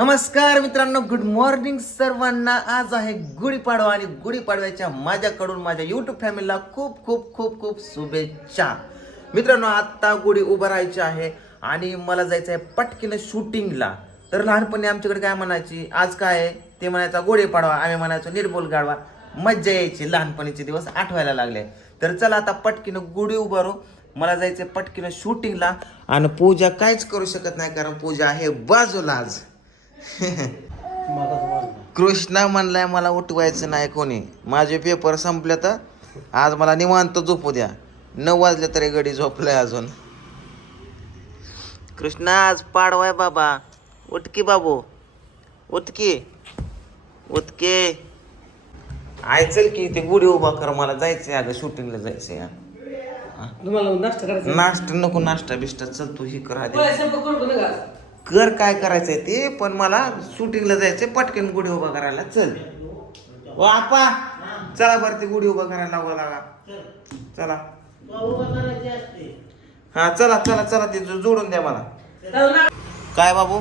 नमस्कार मित्रांनो good morning सर्वांना. आज आहे गुढीपाडवा आणि गुढीपाडव्याच्या माझ्याकडून माझ्या युट्यूब फॅमिलीला खूप खूप खूप खूप शुभेच्छा. मित्रांनो आत्ता गुढी उभं राहायची आहे आणि मला जायचं आहे पटकीनं शूटिंगला. तर लहानपणी आमच्याकडे काय म्हणायची? आज काय आहे? ते म्हणायचा गुढीपाडवा. आम्ही म्हणायचो निर्बोल गाडवा मज्जा यायची. लहानपणीचे दिवस आठवायला लागले. तर चला आता पटकीनं गुढी उभारू मला जायचं आहे पटकीनं शूटिंगला. आणि पूजा काहीच करू शकत नाही कारण पूजा आहे बाजूला आज कृष्णा म्हणलाय मला उठवायचं नाही कोणी. माझे पेपर संपले तर आज मला निवांत झोपू द्या. नऊ वाजले तरी गडी झोपलाय अजून. कृष्णा आज पाडवाय बाबा. उठकी बाबू. उठकी. उठके. आय चल की ते गुढी उभा कर. मला जायचंय. अगं शूटिंगला जायचंय. तुम्हाला नाश्ता करायचा नाश्ता नको नाश्ता बिष्टा चल तू ही कर कर काय करायचंय ते पण मला शूटिंगला जायचंय पटकन गुढी उभा करायला. चल. ओ आपा चला बरं ती गुढी उभा करायला लावा लागा. चला. हा चला चला चला ते जो- जोडून द्या मला. काय बाबू?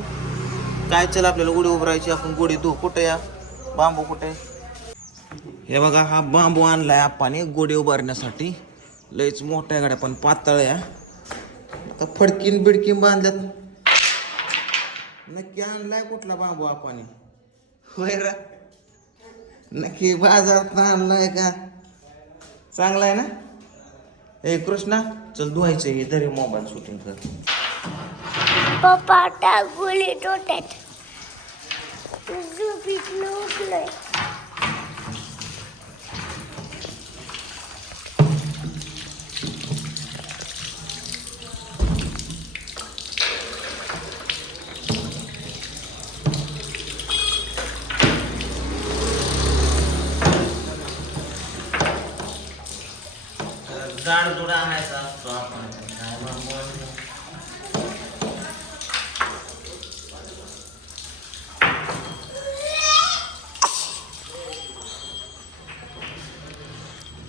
काय चल आपल्याला गुढी उभारायची आपण गुढी धू. कुठे या? बांबू कुठे? हे बघा हा बांबू आणलाय आपाने गुढी उभारण्यासाठी. लयच मोठ्या गाड्या पण पातळ या आता फडकीन बिडकीन बांधल्यात. नक्की आणलाय कुठला बांबू आपण? होय रा. नक्की बाजारात आणलाय का? चांगला आहे ना? ए कृष्णा चल धुवायचं हे तरी मोबाईल शूटिंग कर. पप्पा टाकून जाड जुडा आणायचा असतो आपण.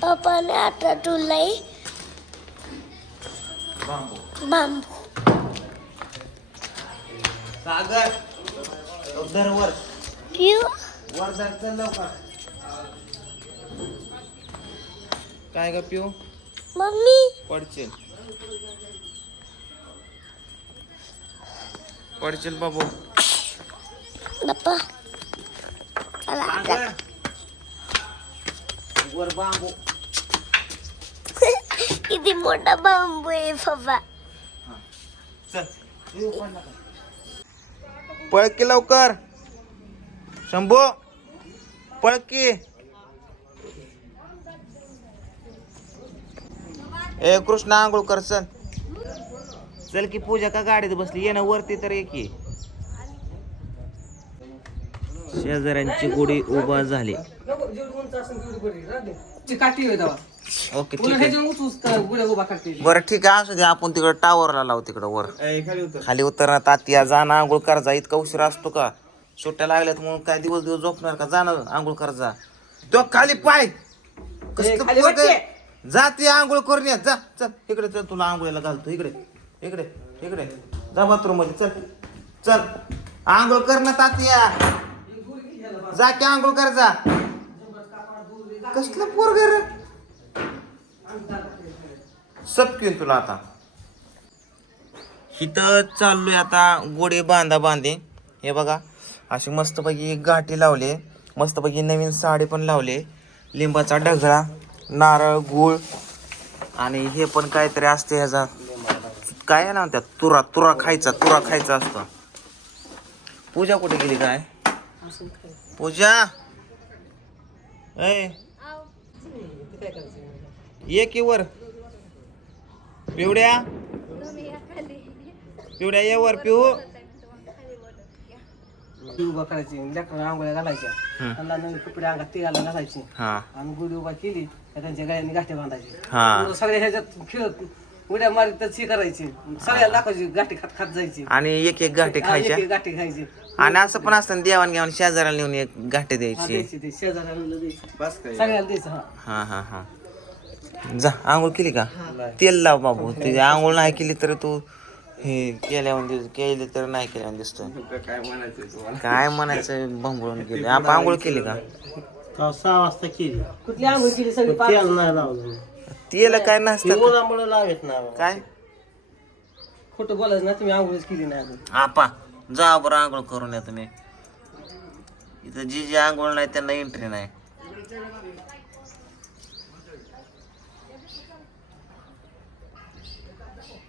पप्पाने आता तुलाही बांबू. बांबू. सागर धर वर. पिऊ वर चल लवकर. काय ग पिऊ? मम्मी. पडचेल पडचेल बाबू. पप्पा चला. आता वर बांबू. किती मोठा बांबू आहे पप्पा चल. पळ की लवकर. शंभू पळ ए कृष्णा आंघोळ कर चल चल की पूजा का गाडीत बसली? ये ना वरती तर ये की शेजाऱ्यांची गुढी उभा झाली. ओके ठीक आहे. बरं ठीक आहे. असू दे आपण तिकडं टावरला लावू तिकडं वर. खाली उतरणार तात्या जाणं आंघोळ कर जा. इतका उशीर असतो का? सुट्ट्या लागल्यात म्हणून काय दिवस दिवस झोपणार का? जाणं आंघोळ कर जा. तो खाली पाय. कसलं पोरगं. जा ती आंघोळ करून या. जा चल इकडे चल तुला आंघोळीला घालतो. इकडे इकडे इकडे. जा बाथरूममध्ये चल चल. आंघोळ कर ना तात्या. जा की आंघोळ कर जा. कसलं पोर रे? सपकीन तुला आता. इथं चाललोय आता गोडे बांधा बांधे. हे बघा अशी मस्तपैकी गाठी लावले मस्तपैकी नवीन साडी पण लावले लिंबाचा ढगळा. नारळ गुळ आणि हे पण काहीतरी असते ह्याचा. काय ना म्हणतात? तुरा तुरा खायचा तुरा खायचा असतो. पूजा कुठे गेली काय? पूजा! ये की वर. पिवड्या. पिवड्या ये वर पिऊ. उभा करायची लेकरांना आंघोळ्या घालायच्या. हम्म. त्यांना नवीन कपडे अंगात तिघाला घालायची. हा. आणि गुढी उभा केली. का त्यांच्या गळ्यांनी गाठी बांधायची. हा. सगळ्या ह्याच्यात खेळत उड्या मारीत तर शी करायची. सगळ्याला दाखवायची गाठी खात खात जायची. आणि एक एक गाठी हा, खायच्या? एक गाठी खायची. आणि असं पण असतं देवाण घेऊन शेजाऱ्याला नेऊन एक गाठी हा, द्यायची द्यायची. ते शेजाऱ्याला द्यायची. सगळ्याला द्यायचं हा. हा हा हा. जा आंघोळ केली का? तेल लाव बाबू ते आंघोळ नाही केली तर तू हे केल्यावर दिस केले तर नाही केल्यावर दिसतोय. काय म्हणायचं भंगळून गेले आपण आंघोळ केली का? का सहा वाजता केली. कुठली आंघोळ केली? सगळी पण तेल नाही लावलं तेल काय ते नसतं उन्हामुळे लावत नाही काय? खोटं बोलायचं ना तुम्ही आंघोळच केली नाही अजून. आपा जा बरं आंघोळ करून या तुम्ही. इथं जी जी आंघोळ नाही त्यांना एंट्री नाही.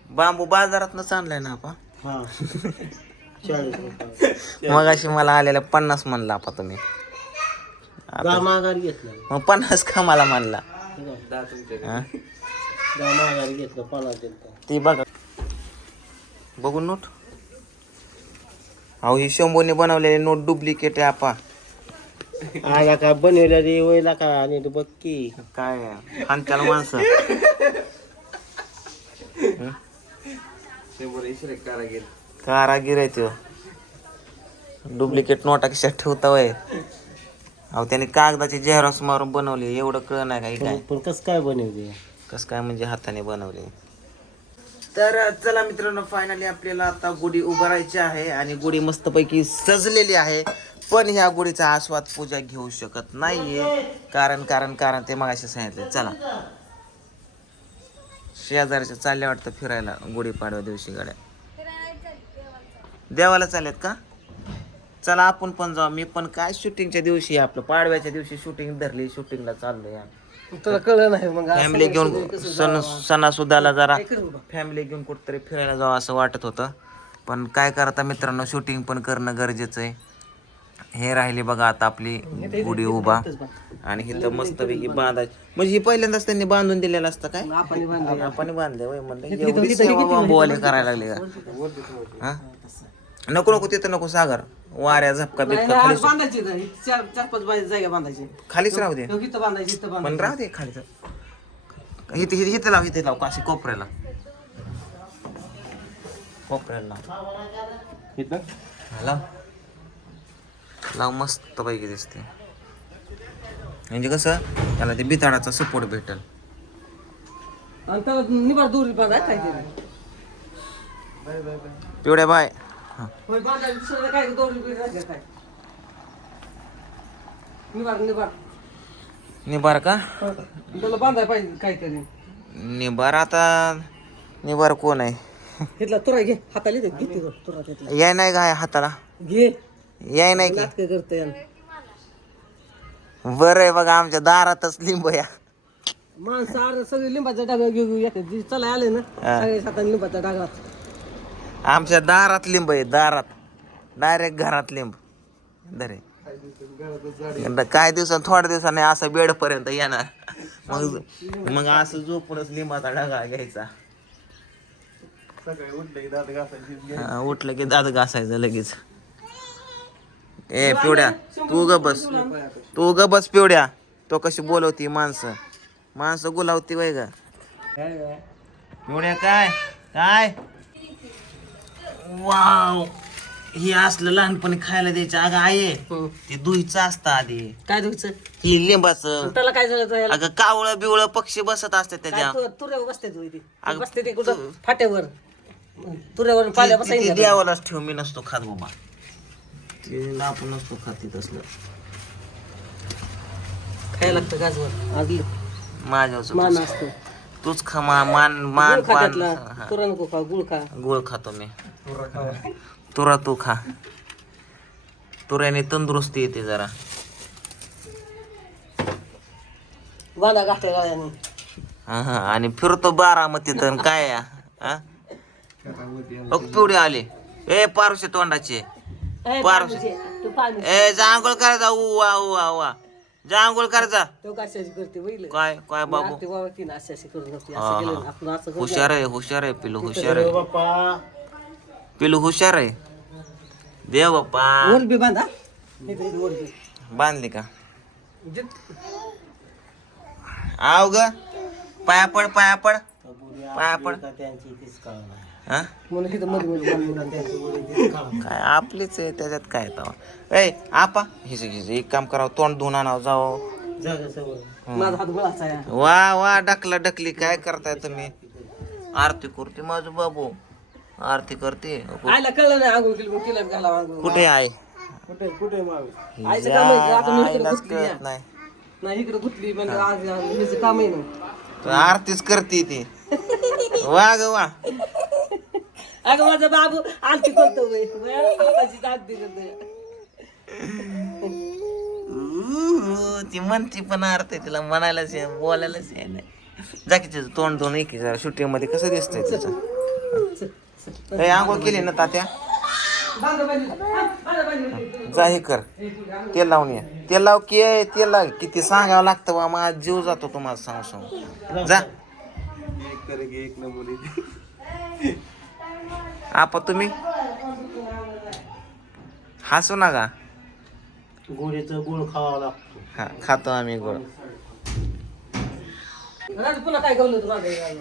बांबू बाजारात आणलाय ना आपा? हा. चाळीस रुपये. मग अशी मला आलेल्या पन्नास म्हणला आपा तुम्ही. दहा माघारी घेतलं. मग पन्नास का मला म्हणला. दहा हा? माघारी घेतलं पन्नास ती बघा. बघू नोट. अहो ही शंभूने बनवलेली नोट डुप्लिकेट आहे आपा. आला का बनवलेली वयला का आणि तू बघ की. काय हानत्याला माणसं. कारागीर आहे तो डुप्लिकेट नोटा कशा ठेवता वय? अहो त्याने कागदाची जेहरॉस मारून बनवली एवढं कळ नाही काही काय. पण कसं काय बनवली? कस काय म्हणजे हाताने बनवले. तर चला मित्रांनो फायनली आपल्याला आता गुढी उभारायची आहे आणि गुढी मस्तपैकी सजलेली आहे. पण ह्या गुढीचा आस्वाद पूजा घेऊ शकत नाहीये. कारण कारण कारण ते मगाशी सांगितले. चला. शेजारच्या चालल्या वाटतं फिरायला गुढीपाडव्या दिवशी गाड्या. देवाला चालल्यात का? चला आपण पण जाऊ. मी पण काय शूटिंगच्या दिवशी आपलं? पाडव्याच्या दिवशी शूटिंग धरली शूटिंगला चाललोय तुला कळलं नाही मग फॅमिली घेऊन सण सणासुदाला जरा? फॅमिली घेऊन कुठतरी फिरायला जावं असं वाटत होतं. पण काय करता मित्रांनो शूटिंग पण करणं गरजेचं आहे. हे राहिली बघा आता आपली गुढी उभा. आणि इथं मस्तपैकी बांधायची. म्हणजे ही पहिल्यांदाच त्यांनी बांधून दिलेलं असतं काय? आपण बांधले वय म्हणलं करायला लागले का? नको नको तिथं नको सागर. वाऱ्या झपका बिपका नाही, बांधायची इथं. चार चार पाच बाय जागा बांधायची. खालीच राहू दे. तो इथं बांधायची इथं पण बांधायची. राहू दे खाली इथे इथे इथे लाव इथे लाव काशी कोपऱ्याला. कोपऱ्याला लाव. हा, लाव. लाव मस्त पैकी दिसते. म्हणजे कसं त्याला ते बिताडाचा सपोर्ट भेटल. आणि त्याला निबार दोरी बांधाय काहीतरी पिवड्या बाय. होय काय काय? निबार का? हो का? त्याला बांधाय पाहिजे काहीतरी. निबार आता निबार कोण आहे? घेतला तुरा घे हाताला घे किती तुरा घेतला. याय नाही काय हाताला? घे. याय नाही की. नाटकं करते बरं आहे बघा आमच्या दारातच लिंब या. माणसं आर सगळे लिंबाचा डागा घेऊ घेऊ येतात. जे चला आले ना? सगळे हाताने लिंबाचा डागा आमच्या दारात लिंब आहे दारात. डायरेक्ट घरात लिंब. दरे काय दिवसात थोड्या दिवसाने असं बेड पर्यंत येणार. मग मग असं झोपूनच लिंबाचा ढगा घ्यायचा. उठलं की दात घासायचं. लगेच. ए पिवड्या तू ग बस. तू ग बस पिवड्या. तो कशी बोलवती माणसं. माणसं गुलावती वय ग. पिवड्या काय? काय? वाव. हे असलं लहानपणी खायला द्यायचं. अगं आहे ते दुईचं असतं आधी. काय धुयचं ही लिंबाचं. त्याला काय झालं अगं कावळं बिवळं पक्षी बसत असते त्याच्या. तुऱ्यावर बसते तू इथे. अगं, बसते ते कुठं? फाट्यावर. तुऱ्यावर पाल्या ती- ती बसायचं द्यावालाच ठेव मी नसतो खात बाबा. ते आपण नसतो खात तिथं असलं. खायला लागतं गाजवर. माझ्या मान असतो. तूच खा मा- मान मान गुळ खा पान त्यातला. हा. तुरा नको खा गुळ खा. गुळ खातो मी. तुरा तू खा. तुऱ्याने तंदुरुस्ती येते जरा. बांधा गाळ्याने. हा, हा. आणि फिरतो बारामती तर काय या? हा? बघ पिवडे आले. ए पारुशे तोंडाचे. ए, पार- पाण्याचे, तू पाणी ए जा आंघोळ करायचा उवा उवा उवा. जा आंघोळ करायचा तो कशाची करते बैल काय काय बाबू? ते बाबा तीन अशी अशी करून जाते हा, असं केलं हा. ना, आपण असं करू हुशार आहे हुशार आहे पिलू हुशार आहे. बाप्पा. पिलू हुशार आहे. देव बाप्पा बी बांधा. बी. बांधली का? आव ग. पाया पड पाया पड. पाया पड. हा. काय आपलीच आहे त्याच्यात काय तवा ए आपा. हिच हिच एक काम करावं तोंड धुवून आणावं जावं. वा वा डकला डकली काय करताय तुम्ही? आरती करते माझं बाबू. आरती करते. आईला कळलं नाही आंघोळ केली मग तिला घाला आंघोळ. कुठे आहे? कुठे कुठे मामी आईचं काम आहे का? आता मी इकडे आईलाच गुंतली कळत आहे. नाही नाही इकडे गुतली म्हणजे आज मीच काम आहे ना. तू आरतीच करते ती. वा ग वा. अगं माझा बाबू आलती करतो बाई. बाई, हाताची दात दिली ते. ऊ, ती म्हणती पण आरती तिला म्हणायलाच आहे, बोलायलाच आहे. नाही जा की तिचं तोंड दोन एक जरा शूटिंगमध्ये. कसं दिसतंय तिचं? ए, आंघोळ केली ना तात्या. जा हे कर. तेल लावून ये. तेल लाव की तेल लाव. किती सांगावं लागतं बा माझा जीव जातो तुम्हाला सांग सांग. जा. आपा तुम्ही? हसू नका. गोळीचं गुळ खावा लागतो. हा खातो आम्ही गोड राजू पुन्हा काय गवलं तू माझं हे?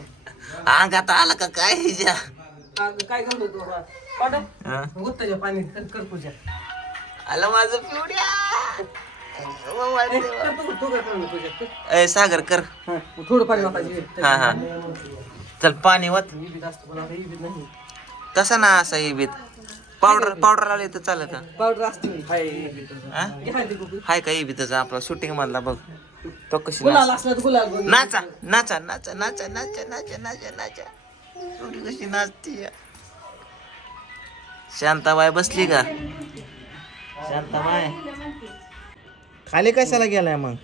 अंगात आला का काय हिच्या? काय गवलं तू पाठ हा? गुत्ताच्या पाणी कर कर पूजा. आलं माझं पिवड्या. ए, कर तू तू कर पूर्ण पूजा कर. ए सागर कर. हा, थोडं पाणी हा हा. चल पाणी वत. इबीत असतं पण आता इबीत नाही. तसा ना असा इबीत पावडर पावडर आले तर चालेल का? पावडर असते. हाय इबीत. हा? घे हळदी कुंकू. हाय का इबीतचा आपला शूटिंग मधला बघ. तो कशी गुलाल नाच- असला तर गुलाल बघ. नाचा नाचा नाचा नाचा नाचा नाचा नाचा नाचा. एवढी कशी नाचती शांताबाई बसली का? शांताबाई. खाली कशाला गेलाय मग?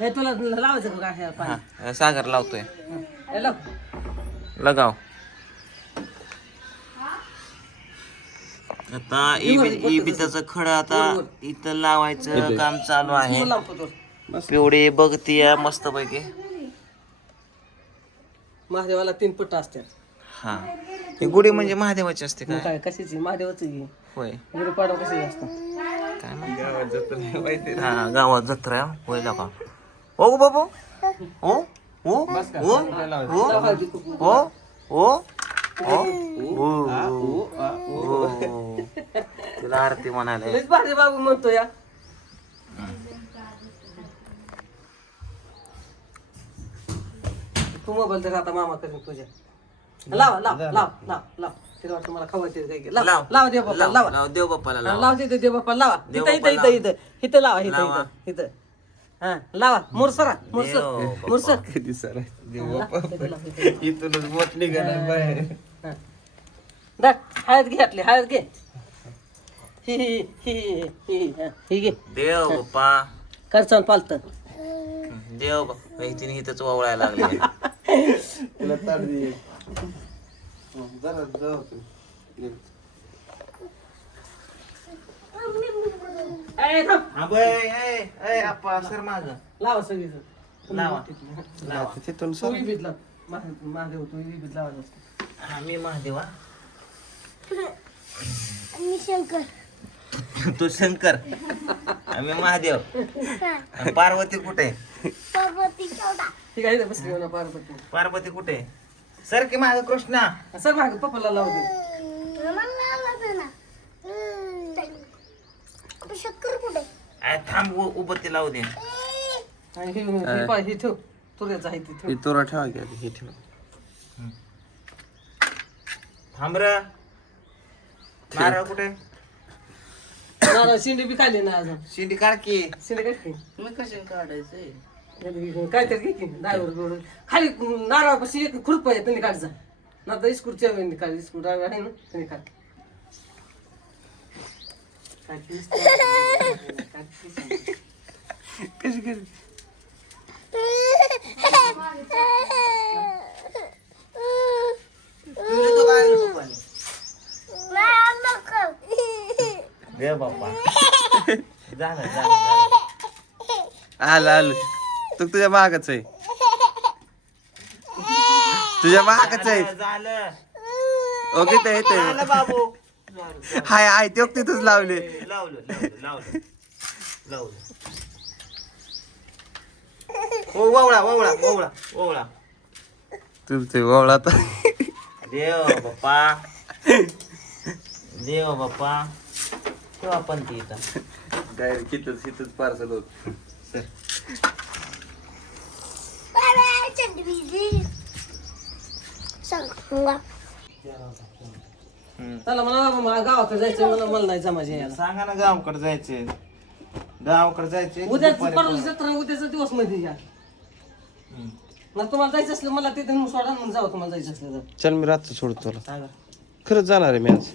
हे तुला लावायचं का काय? पाणी हा सागर लावतोय. हे लाव. लगाव. आता इबिताचं खड आता इथं लावायचं काम चालू आहे. तू. पिवडी बघतीय मस्त पैकी महादेवाला तीन पट्ट असतात. हा. ही गुढी म्हणजे महादेवाची असते मग काय? काय कशाची महादेवाचं होय. गुरु पाडव कशाची असतं? काय म्हणते? हा गावात जत्रा आहे, होय का ओ गो बाबू. ओ ओ ओ ओ. ओ ओ ओ ओ तुला आरती म्हणाले. लयच भारी बाबू म्हणतो या. तू मोबाईल तर आता मामा करून तुझ्या लावा लाव लाव लाव लाव तिला वाटतं मला खवायचे काय लाव लाव लाव देव बाप्पा लावा लाव देव बाप्पाला लाव लाव तिथे देव बाप्पा लावा देव इथं इथं इथं इथं इथं लावा इथं लावा. इथं इथं हा लावा मुरसरा मुरसर देव बाप्पा. मुरसर कधी सर इथं लाव, इथं. इथूनच बोट निघाला बाहेर हा. दाख, हळद घे आपली हळद घे ही ही ही ही ही हा, ही घे देव बाप्पा करचान पालत देव तिने इथंच ओवळायला लागले. तिला आप्पा, सर माझं लावा तिथून सर. महादेव मी महादेवा. मी शंकर. तू शंकर आम्ही महादेव. आणि पार्वती कुठे? पार्वती ठीक आहे पार्वती. पार्वती कुठे? सर की माग कृष्णा. सर माग पप्पाला लावू दे. कुठे? थांब उ- उभं ते लावू दे. आणि हे हे पहा, हे ठेव. तुऱ्याचं आहे ते ठेव. हे तोरा ठेवा की आधी, हे ठेवा. थांब र. नारळ कुठे? नारळ शिंदे बी खाल्ली ना अजून शिंडी काढ की शिंदे काय की तुम्ही कसे काढायचंय काहीतरी घे की डायवर बिवर खाली नारळापाशी एक खुरप आहे त्यांनी काढचा ना तर इस्कूटच्या वेळी काढ इस्कूट डायवर आहे ना त्यांनी काढ काय केलीस ते? काय केलीस? कशी कशी बाप्पा झालं झालं झालं आलं आलं तू तुझ्या मागच आहे तुझ्या मागच आहे झालं, झालं ओके ते येते झालं बाबू हाय हाय ते तिथंच लावले लावलं लावलं लावलं लावलं ओ ववळा ववळा ववळा ववळा तुमचे ओवळा तर देव बाप्पा देव बाप्पा ठेवा पण ती इथं. डायरेक्ट इथंच इथंच पार्सल होत. त्याला म्हणा मला गावाकडे जायचं मला मला नाही जमायचे यायला. सांगा ना गावाकडे जायचे गावाकडे जायचे उद्या परवा जत्रा उद्याचा दिवसमध्ये या. मग तुम्हाला जायचं असलं मला तिथे नेऊन सोडा मग जाऊ तुम्हाला जायचं असलं तर. चल मी रात्र सोडतो तुला. सांगा. खरंच जाणार आहे मी आज.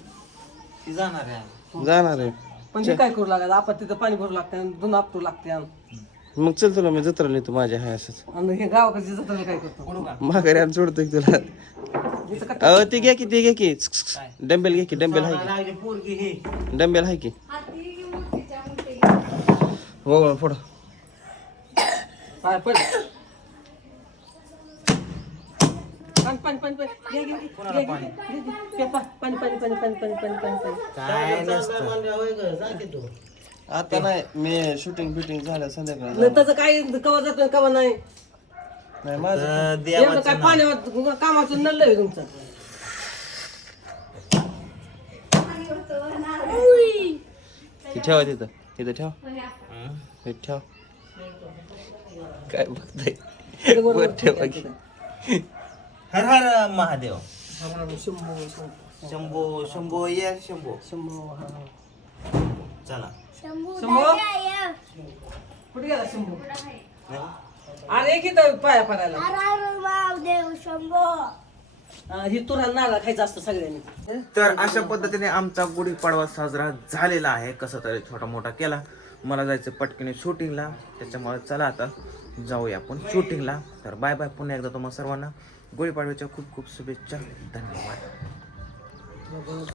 ती जाणार आहे आज. जाणार आहे. पण ते काय करू लागायचं आपण तिथं पाणी भरू लागते दोन आपटू लागते मग चल तुला मी जत्रा नेतो माझ्या हाय असंच. आणि हे गावाकडची जत्रा काय करतो? माघारी आणि सोडतो की तुला. इथं का अहो ते घ्या की ते घ्या की. डंबेल घे की डंबेल आहे राजा पोरगी हे. की डंबेल आहे की. हो हो, फोडा. पाय पड पाणी पाणी पाणी पाणी घे, घे, घे. घे, घे, घे, घे. घे, पा- पाणी पाणी पाणी पाणी पाणी पाणी पाणी पाणी काय नसतं. आता नाही मी शूटिंग बिटिंग झालं संध्याकाळी. नाही त्याचं काय कवा जातो कवा नाही. नाही माझं तर एवढं देवाचं काय नाव. पाण्यावर कामाचं नल्ल आहे तुमचं. ते ठेवा तिथं तिथं ठेव. हं? हे ठेव. काय बघताय? वर ठेवा की. हर हर महादेव। शंभू शंभू। शंभो शंभो ये शंभो। शंभू हा. चला। शंभू. कुठे गेला शंभू? अरे किती पाया पडायला. हर हर महादेव शंभो। ही तुरा नारळ खायचं असतं सगळ्यांनी. तर अशा पद्धतीने आमचा गुढीपाडवा साजरा झालेला आहे. कसा तरी छोटा मोठा केला. मला जायचं पटकीने शूटिंगला त्याच्यामुळे चला आता जाऊया आपण शूटिंगला तर बाय बाय पुन्हा एकदा तुम्हाला सर्वांना. गुढीपाडव्याच्या खूप खूप शुभेच्छा. धन्यवाद.